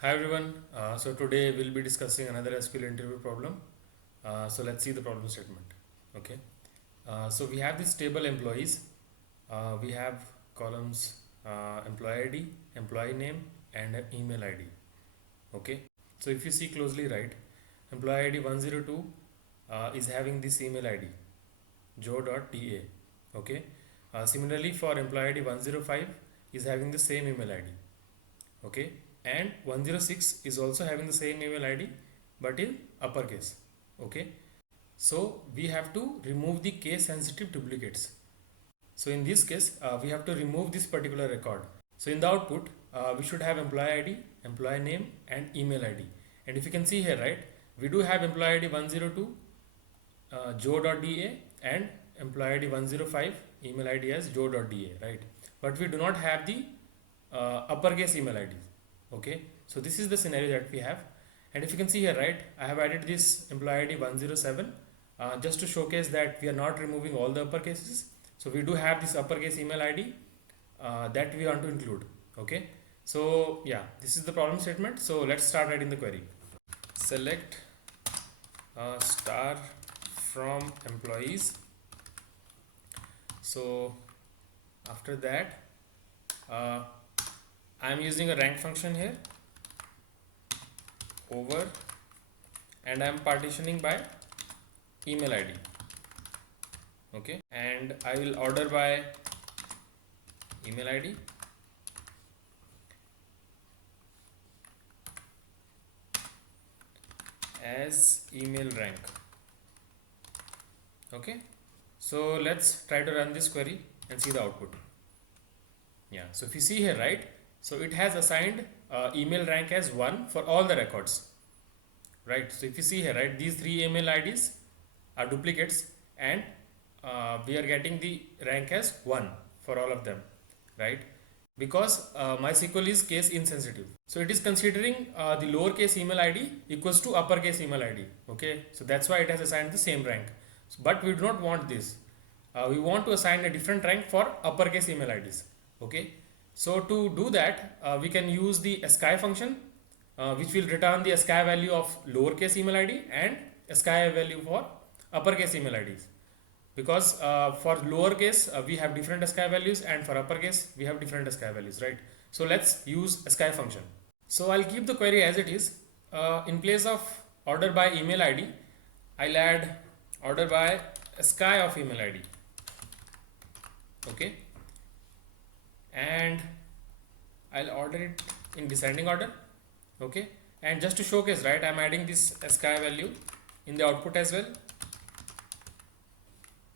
Hi everyone. So today we'll be discussing another SQL interview problem. So let's see the problem statement. Okay. So we have this table employees. We have columns employee ID, employee name, and email ID. Okay. So if you see closely, right, employee ID 102 is having this email ID joe.da. Okay. Similarly, for employee ID 105 is having the same email ID. Okay, and 106 is also having the same email ID but in uppercase. Okay, so we have to remove the case sensitive duplicates. So in this case we have to remove this particular record. So in the output we should have employee ID, employee name, and email ID. And if you can see here, right, we do have employee ID 102 joe.da and employee ID 105 email ID as joe.da, right? But we do not have the uppercase email ID. Okay, so this is the scenario that we have. And if you can see here, right, I have added this employee ID 107 just to showcase that we are not removing all the uppercases. So we do have this uppercase email ID that we want to include. Okay, so yeah, this is the problem statement. So let's start writing the query. Select star from employees. So after that I am using a rank function here over, and I am partitioning by email ID. Okay, and I will order by email ID, as email rank. Okay, so let's try to run this query and see the output. Yeah, so if you see here, right, so it has assigned email rank as 1 for all the records, right? So if you see here, right, these three email IDs are duplicates, and we are getting the rank as 1 for all of them, right? Because MySQL is case insensitive, so it is considering the lowercase email ID equals to uppercase email ID. Okay, so that's why it has assigned the same rank. But we do not want this. We want to assign a different rank for uppercase email IDs. Okay, so to do that we can use the ascii function which will return the ascii value of lowercase email ID and ascii value for uppercase email IDs. Because for lowercase we have different ascii values, and for uppercase we have different ascii values, right? So let's use ascii function. So I'll keep the query as it is. In place of order by email ID, I'll add order by ascii of email ID. Okay, and I'll order it in descending order. Okay, and just to showcase, right, I'm adding this ascii value in the output as well,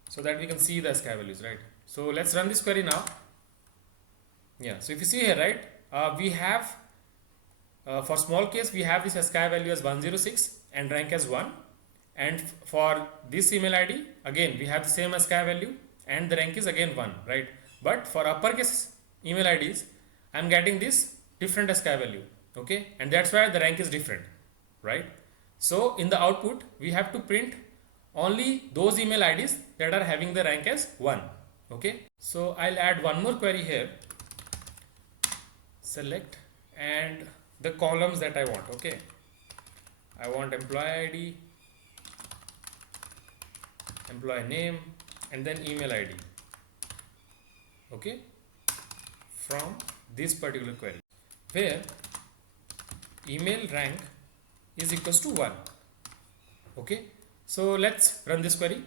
so that we can see the ascii values, right? So let's run this query now. Yeah, so if you see here, right, we have for small case we have this ascii value as 106 and rank as 1, and for this email ID again we have the same ascii value and the rank is again 1, right? But for uppercase email IDs I'm getting this different ascii value. Okay, and that's why the rank is different, right? So in the output we have to print only those email IDs that are having the rank as 1. Okay, so I'll add one more query here. Select and the columns that I want. Okay, I want employee ID, employee name, and then email ID. Okay, from this particular query where email rank is equals to 1. Okay, so let's run this query.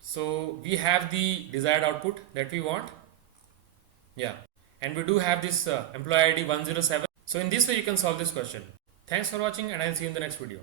So we have the desired output that we want. Yeah, and we do have this employee ID 107. So in this way you can solve this question. Thanks for watching, and I'll see you in the next video.